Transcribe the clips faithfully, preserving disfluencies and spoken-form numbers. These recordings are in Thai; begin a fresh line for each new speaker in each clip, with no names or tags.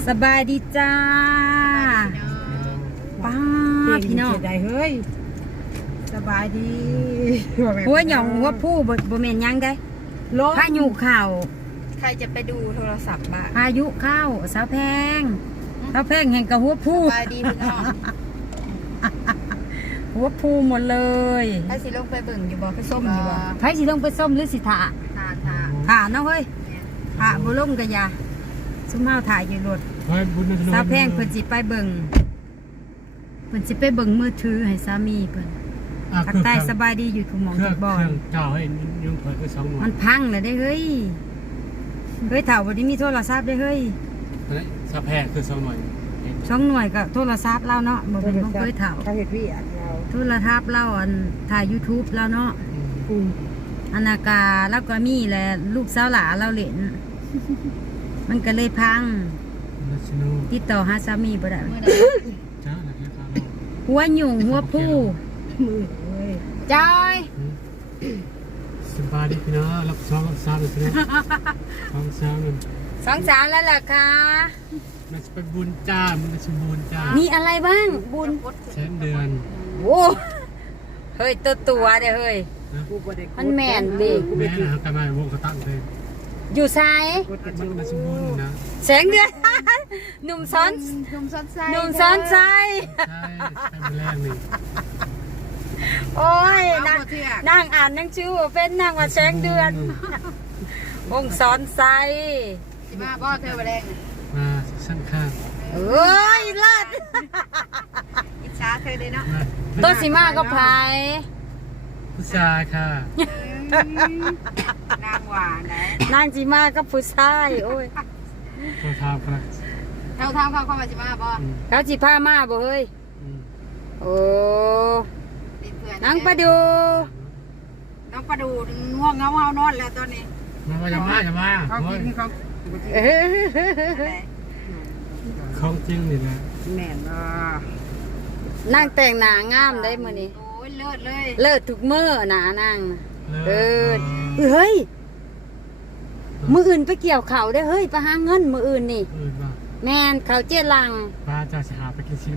สบายดีจ้าป้าพี่น้อง
ได้เฮ้ยสบายดี
หัวหย่องหัวผู้บ่บ่แม่นยังได้พายุเข้า
ใครจะไปดูโทรศัพท์บ้าง
พายุเข้าสาวแพงสาวแพงแห่งกับหัวผู้
สบายดีพี่น้อง
หัวผู้หมดเลย
ไผสิลงไปเบิ่งอยู่บ่ไปส้มอยู่บ่
ไผสิลงไปส้มหรือสิถ่า
ถ่าถ่า
ถ่าเนาะเฮ้ยถ่าบ่ลงก็อย่าซุมเฮาถ่ายอยู่รถสาวแพงเพิ่นสิไปเบิ่งเพิ่นสิไปเบิ่งมือถือให้สามีเพิ่นทักทายสบายดีอยู่ทุกหม่องทุกบ่อน
เจ้าให้ยุ่งเพิ่นก็สองหน่วย
มันพังแล้วได้เฮ้ยเฮ้ยเฒ่าบ่ได้มีโทรศัพท์ได้เฮ้ย
สะแพงคือสองหน่วย
สองหน่วยก็โทรศัพท์เราเนาะบ่เป็นบ่เคยเฒ่า
ถ้าเฮ็ดพี่อ่ะเรา
โทรศัพท์เราอันถ่าย YouTube แล้วเนาะ
อืม
อานากาแล้วก็มีแหละลูกสาวหลาเราเล่นมันก็เลยพังติดต่อหาสามีบ่ได้หัวหยุ่งหัวผู้
มือเว้ย
จอย
สบายดีพี่น้องรับสองรับสามเลยพี่น้องสองสามเลย
สองสามแล้วล่ะค่ะ
มันจะเป็นบุญจ้ามันจะบุญจ้า
มีอะไรบ้างบุญ
แสนเดือน
โอ้เฮ้ยตัวตัวเด้เฮ้ยมันแม่นดิ
แม่นะครับกลับมาวงกระตั้งเลย
อยู่ซ้าย
มันจะบุญนะ
แสงเดือนหนุ่มซ้อน
หนุ่มซ้อนไซ
หนุ่มซ้อนไซ
ใช่เป็นแรกหนึ่ง
โอ้ยนั่งนั่งอ่านนั่งชื่อเป็นนั่งว่าแสงเดือนวงซ้อนไซ
สิมาบ่เธอมาแรง
มาสั้นข้าง
เอ้ยเลิศ
อิจฉาเธอเลยเนาะ
ต้นสีมาก็พาย
ผู้ชายค่ะ
นางหวานนะ
นางสีมาก็ผู้ชายโอ้ย
ตัวทามครับ
เราทำความความสิมาบ่
เขาจีพามาบ่เฮ้ยโอ้นางประดู
น้องประดูง่วงเงาเฮานอนแล้วตอนนี้
มาว่าจะมาจะมา
เขากินเขา
ของจริงนี่แหละ
แม่นอ่ะ
นางแต่งหน้างามได้มื้อนี้
โอ้ยเลิศเลย
เลิศทุกมื้อหน้านางเออเฮ้ยมื้ออื่นไปเกี่ยวข้าวได้เฮ้ยไปหาเงินมื้ออื่นนี่แม่นข้าวเจ๊ลัง
ป้าจะหาไปกินชิม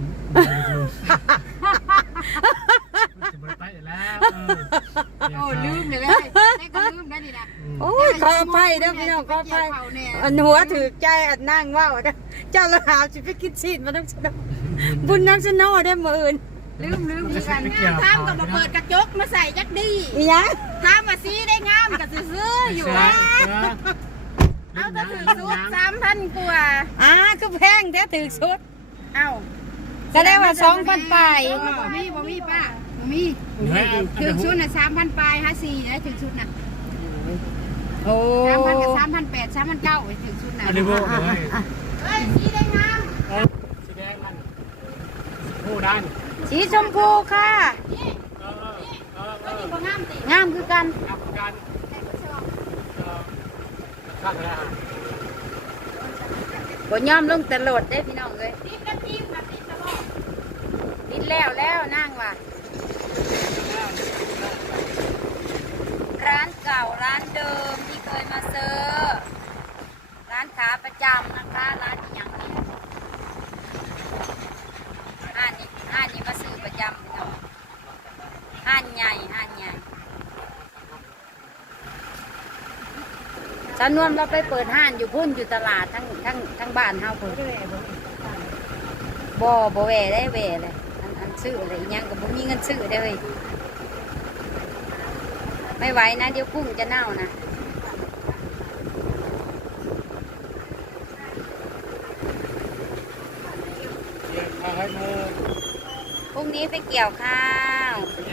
ไปแล้ว
โอ้ลืมเลยได้ก็ลืมได้ดินะ
โอ้ยขออภัยเด้อพี่น้องขออภัยอันหัวถือใจอันนั่งว่าวเจ้าละหาสิไปกินชีดมาต้องชนะบุญน้ำชนะได้มื้ออื่น
ลืมลืมมีกันข้ามกับมาเปิดกระจกมาใส่จักดี
อีหยัง
ข้ามมาซีได้งามกับซื้ออยู่ว่าเอาก็ถือชุดสามพันกว่า
อ่าก็แพงแท้ถือชุด
เอ้า
ก็ได้ว่าสองพันปลาย
บ่มีบ่มีป้าบ่มีถือชุดน่ะสามพันปลายห้าสี่ได้ถือชุดน่ะ
โอ้
สามพันกับสามพันแปดสามพันเก้าถือชุดน่ะ
อันนี้โว้เลย
เฮ้ยสีได้งาม
สีแดงมันผู้ด้าน
สีชมพูค่ะ
นี่ก็นี่บ่งามติ
งามคือกัน
งามคือกันข้างแล้ว
บ่ยอมลงตลอดได้พี่น้องเลย
ติดกระติบกระติบตลอด
ติดแล้วแล้วนั่งว่ะร้านเก่าร้านเดิมที่เคยมาเซอร์ร้านขาประจำนะคะร้านอย่างนี้ห้านนี้ห้านนี้มาซื้อประจำพี่น้องห้านใหญ่ห้านใหญ่ฉันนวมเราไปเปิดห้านอยู่พุ่นอยู่ตลาดทั้งทั้งทั้งบ้านเฮาพุ่นบ่บ่แหวได้แหวเลยอันอันซื้ออะไรยังกับบ่มีเงินซื้อได้เลยไม่ไหวนะเดี๋ยวกุ้งจะเน่านะพรุ่งนี้ไปเกี่ยวข้าว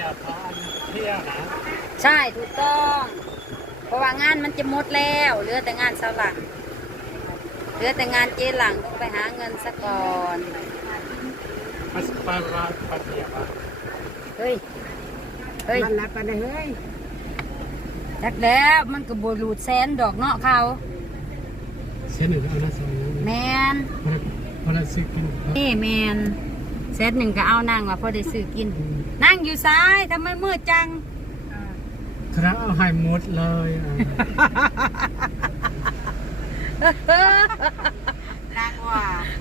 ใช่ถูกต้องเพราะว่างานมันจะหมดแล้วเหลือแต่งานสลักเหลือแต่งานเจ๊หลังต้องไปหาเงินซะก่อนเฮ้ยเฮ้ย
มันรับกันได้เฮ้ย
จักแล้วมันก็บรูดแซนดอกเนาะเขา
เซนหนึ่งเอาละสอง
แมน
พอได้ซื้อกิน
นี่แมนเซตหนึ่งก็เอานั่งว่าพอได้ซื้อกินนั่งอยู่ซ้ายทำไมมืดจัง
ครับเอาให้หมดเลย
นางว่า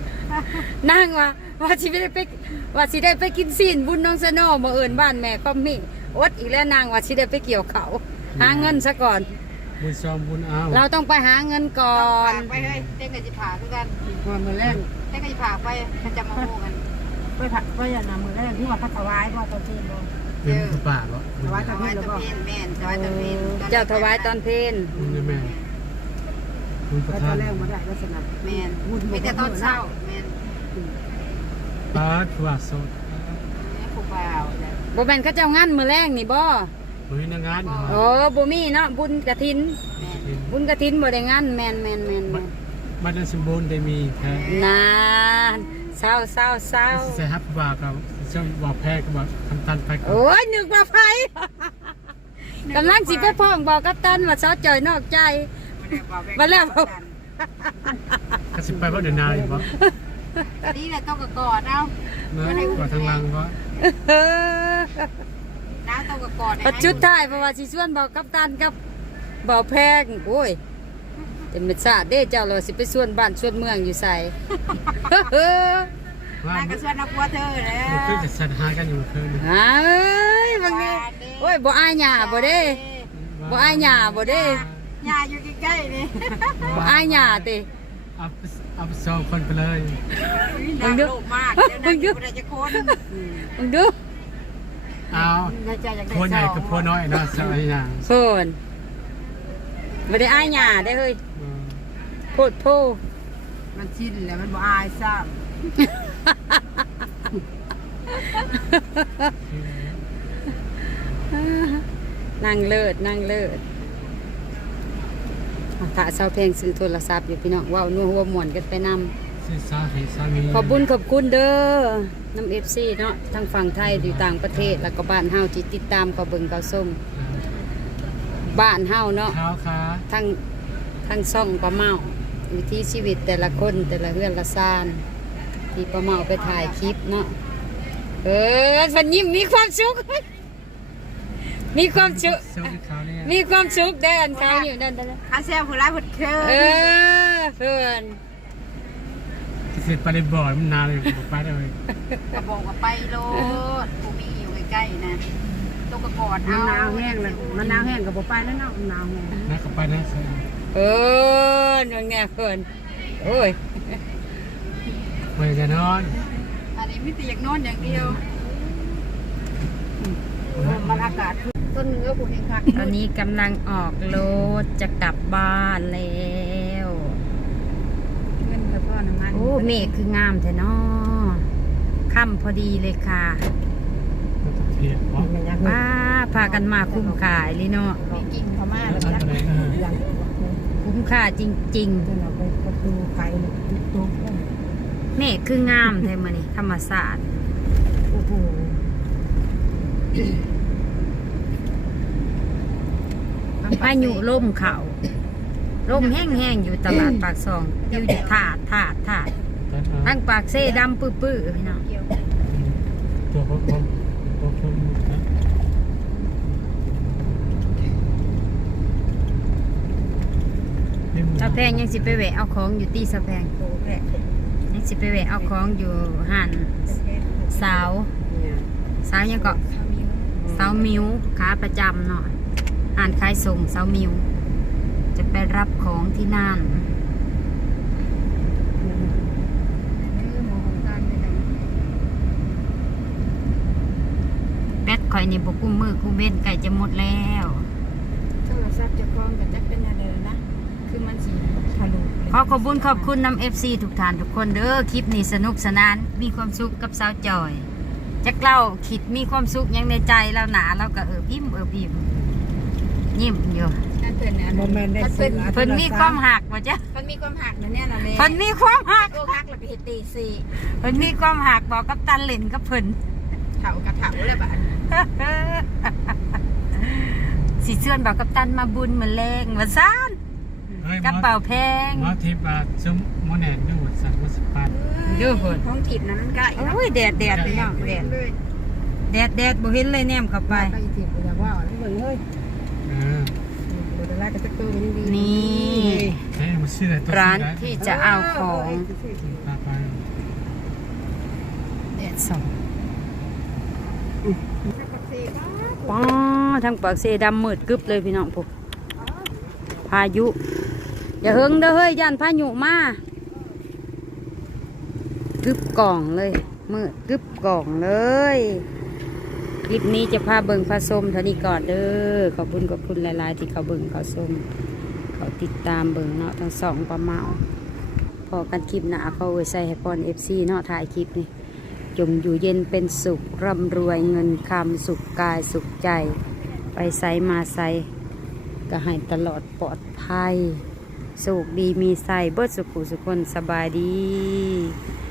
นั่งว่าว่าสิได้ไปว่าสิได้ไปกินซีนบุญน้องสโนมาเอิญบ้านแม่ก็มีอดอีกแล้วนางว่าสิได้ไปเกี่ยวเขาหาเงินซะก่อน
บุญซ้อมบุญเอา
เราต้องไปหาเงินก่อน
ไปเฮ้ยเต้นกับจิผาคือกัน
ว่ามือแรก
เต้นกับจิผาไปมันจะมาโม่กัน
ไปผัดไปอย่างนั้นมือแรกที่ว่าพัดถวายว่าตอนที่บ่
เป็นผู้ป่าเหรอ
ถวาย
ถ
ตอน
วา
ที่
ย
แล้ว
ตะ
ก็
เพนแม่นถวายตะเพน
เจ้าถวายตอนเพลน
บุญแม่บุญประ
ไปต
ทา
อน นแรกมาได้ลักษณะ
แม่นมีแต่ตอนเช้าแม่น
ปาดว่าสด
แม่ผู้บ่าวจ้ะ
บ่แม่นเขาเจ้างานมื้อแรงนี่บ่
บุญนางาน
โอ้บ่มีเนาะบุญกฐิน
แม่น
บุญกฐินบ่ได้งานแม่นแม่นแม่นแม่น
บ้านสมบูรณ์ได้มีแท้
นานเศร้าเศร้าเศร้า
ใส่ฮับว่ากับเจ้าว่าแพ้กับคำตันไปกับ
โอ้ยนึกว่าไผกำลังสิไปพ้องบอกกัปตันว่าซอจอยนอกใจ มาแล้ว
กระสิบไปว่าเดินนาอยู่ปะ
นี่แหละต้องกกอดเอา
นะกอดทางลังปะ
เออ
น้าต้องกกอด
ปัจจุดท้ายเพราะว่าสิชวนบอกกัปตันกับบ่าวแพงโอ้ยแต่ไม่ทราบเด้เจ้าเราสิไปชวนบ้านชวนเมืองอยู่ใส่
ว่า
น้าก็ชวนนักวัวเธอแล้ว
มันคือจะสันหากันอยู่คืน
เฮ้ยบางทีโอ้ยบ่อายหญ้าบ่เด้บ่อายหญ้าบ่เด้
ยาอยู่ใกล้ๆนี่
บ่อายหญ้าติ
เอาเอาสองคนไปเลย
นางโลภมากเดี๋ยวนางอยู่ได้จะคน
มึงดู
เอา
ในใจอยากได้
พัวใหญ่กับพัวน้อยนะสมัยอย่าง
โส่วนบ่ได้อายหญ้าได้เฮ้ยโพดโพ
มันชินแล้วมันบ่อายซ้
นั่งเลิศนั่งเลิศถ้าเสาเพลงซื้อโทรศัพท์อยู่พี่น้องว้าวนัวหัวหมวนกันไปนำ
สิสาให้สามี
ขอบคุญขอบคุณเด้อน้ำเอฟซีเนาะทั้งฝั่งไทยอยู่ต่างประเทศแล้วก็บ้านเฮาที่ติดตามก็เบิ่งก็ส้มบ้านเฮาเนาะ
เท้าขา
ทั้งทั้งซ่องปลาเมาวิถีชีวิตแต่ละคนแต่ละเฮือนละซานที่ปลาเมาไปถ่ายคลิปเนาะเออมันยิ้มมีความสุข มีความสุข
เซลล์เขาเนี่ย
มีความสุขได้อันเขาอยู่นั่นนั่น
ข้าเซลผู้ร้ายผดเคิ
เออเพื่อน
เสร็จไปเลยบ่อยมันนานเลยบอกไปเลย
กระบอกว่าไปโลดผู้มีอยู่ใกล้ๆนะต้องกกอด
ำ
เอา
มันนาวแห้งเลยมันนาวแห้งกับบ่ไปแล้วเนาะมันนาวแห้ง
นะก็ไปนะเสร็จ
เออนั่นไงเพื่อนโอ้ย
ไปจะนอน
อันนี้ไม่แต่อยากนอนอย่างเดียวมันอากาศต้นเนื้อผู้เห็นคัก
ตอนนี้กำลังออกรถจะกลับบ้านแล้ว
เงินกับพ่อน้ำมัน
โอ้เมฆคืองามแท้เนาะค่ำพอดีเลยค่ะ
มันจะเพียรเพราะ
มันยัง
ป้าพากันมาคุ้มค่าเลยเนาะ
มีกิ่งเขามา
แล้ว
แล้ว
อัน
จ้ะ
อะไรนะ
ยัง
คุ้มค่าจริง
จะเราไปประตูไฟตุ๊กตุ๊ก
ๆเมฆคืองามแท้มื้อนี้ธรรมศาสตร์
โอ้โห
พายุลมเขาลมแห้งๆอยู่ตลาดปากซองอยู่อยู่ถาดถาดถาดทั้งปากเซ่ดำปื้อๆพี่น้อง
ตัวเขาเขาตัวเขานะ
สะแพงยังสิไปแวะเอาของอยู่ตีสะแพง
โอ้แหละ
ยังสิไปแวะเอาของอยู่หันสาวสาวยังเกาะสาวมิวขาประจำเนาะอ่านขายส่งสาวมิวจะไปรับของที่นั่นแบตข่อยนี่บกุ้มมือกุ้มเว้นไก่จะหมดแล้ว
โทรศัพท์จะคล้องกับจักเป็นอะไรนะ คือมันสีทะลุ
ขอขอบคุณขอบคุณนำเอฟซีทุกท่านทุกคนเด้อคลิปนี้สนุกสนานมีความสุขกับสาวจอยจักเล่าคิดมีความสุขยังในใจแล้วหนาเราก็เออพิมเออพิมยิ้มอยู่
นั่นเพิ่นนะ
โมเมนต์ได้ซื้อ
เพิ่นมีความหักว่าจ้ะ
มันมีความหักนะเนี่ยนะแม่
เพิ่นมีความหัก
โอ้หักแล้วไปเฮ็ดตีสี่
เพิ่นมีความหักบอกกับตันเล่นกับเพิ่น
เถากับเถาแล้วบ้าน
สิเชื่อนบอกกับตันมาบุญมาแรงมาซ่านกระเป๋าแพง
มาทิพย์มาซุ้มโมแนนดูสัตว์วัสปัน
ดูเพิ่น
ท้องถิ่นนั้นมันใกล้
โอ้ยแดดแดดพี่น้องแดดแดดแดดบ่เห็นเลยแนมเข้าไป
ไปจีบอยากว่าเบิ่งเฮ้ย
เออ
โดนไล่กระจักตัวมันดี
นี่
เฮ้ยมันชื่ออะไรตัว
ร้านที่จะเอาของ
ตาไป
ดสองป้อทางปากเสดำมืดกึบเลยพี่น้องพวกพายุอย่าเฮิงเด้อเฮ้ยยันพายุมากึบกล่องเลยมืดกึบกล่องเลยคลิปนี้จะพาเบิ่งพาส้มเท่านี้ก่อนเด้อขอบคุณขอบคุณหลายๆที่เขาเบิ่งเขาส้มเขาติดตามเบิ่งเนาะทั้งสองประเมาพอกันคลิปหน้าเขาเอ่ยใส่ให้พรเอฟซีเนาะถ่ายคลิปนี่จงอยู่เย็นเป็นสุขร่ำรวยเงินคำสุขกายสุขใจไปใส่มาใส่ก็ให้ตลอดปลอดภัยสุขดีมีใส่เบิดสุขุสุขคนสบายดี